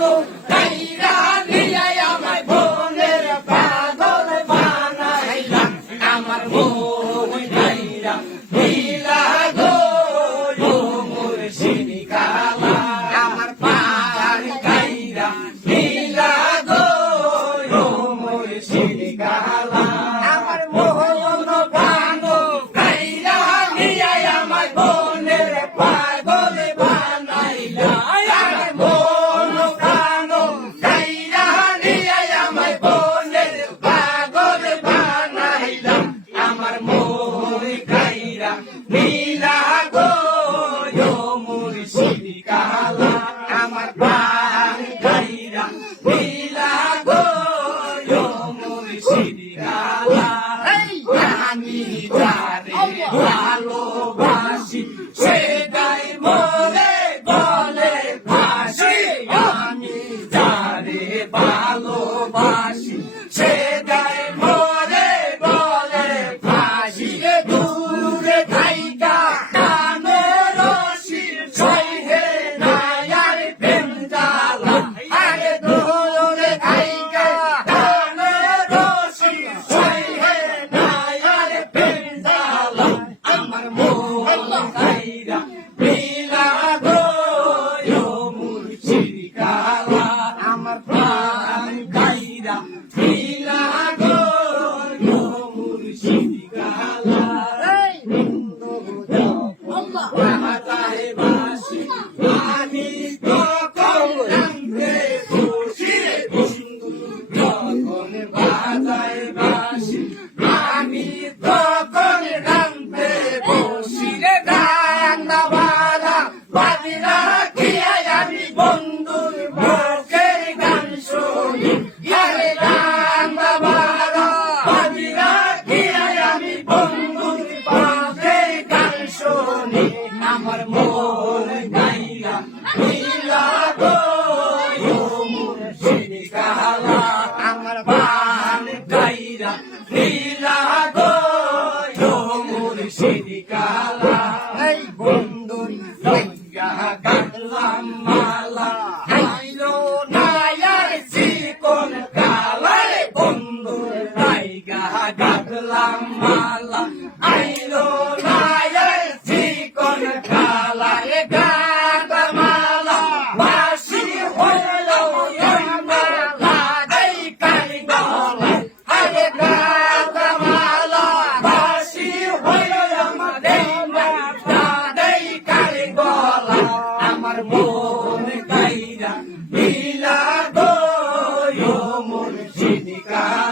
বানো কাইরা নিয়ে আমায় বোনের পাগল বানাইলাম আমার মন কাইরা নীলা গো মুর্শিদি কালা আমার পান কাইরা নীলা গো মুর্শিদি কালা আমার মোহন বানো কাইরা নিয়ে আমায় বোনের পাগল বানাইলাম আমার মন বানো কাইরা নিয়ে আমায় বোনের পাগল বানাইলাম আমার মন কাইরা নীলা গো মুর্শিদি কালা আমার প্রাণ কাইরা নীলা গো মুর্শিদি কালা আমি যারে ভালোবাসি সেটাই মনে বলে ফাঁসি আমি যারে ভালোবাসি সেটাই মনে বলে ফাঁসি দূরে থাইকা কানে রশি সইহে নায়ার প্রেম জ্বালা আরে দূরে থাইকা কানে রশি সইহে নায়ার প্রেম জ্বালা আমার মন কাইরা নীলা গো মুর্শিদি কালা আমার প্রাণ কাইরা নীলা গো মুর্শিদি কালা বাজায় বাঁশি আমি তখন রামতে বসি বন্ধু যখন বাজায় বাঁশি আমি তখন রামতে বসি রে ডান্ডা বাঁধা বাজি রাখিয়া আমি বন্ধুর মুখের গান শুনি আরে ডান্ডা বাঁধা বাজি রাখিয়া আমি বন্ধুর মুখের গান শুনি আমার মন গাইয়া নীলা গো মুর্শিদি কালা আমার বান গাইরা নীলা গো মুর্শিদি কালা এই বন্ধুর লইয়া গাঁথলাম মালা আইলো নায়ার চিকন কালা রে বন্ধুর লাইগা গাঁথলাম মালা আইলো নায়ার চিকন কালা রে গাঁথা মালা বাসি হইল মালা এই কালি গলা আরে গাঁথা মালা বাসি হইল আমাদের দাদাই কালি গলা আমার মন কাইরা নীলা গো মুর্শিদি কালা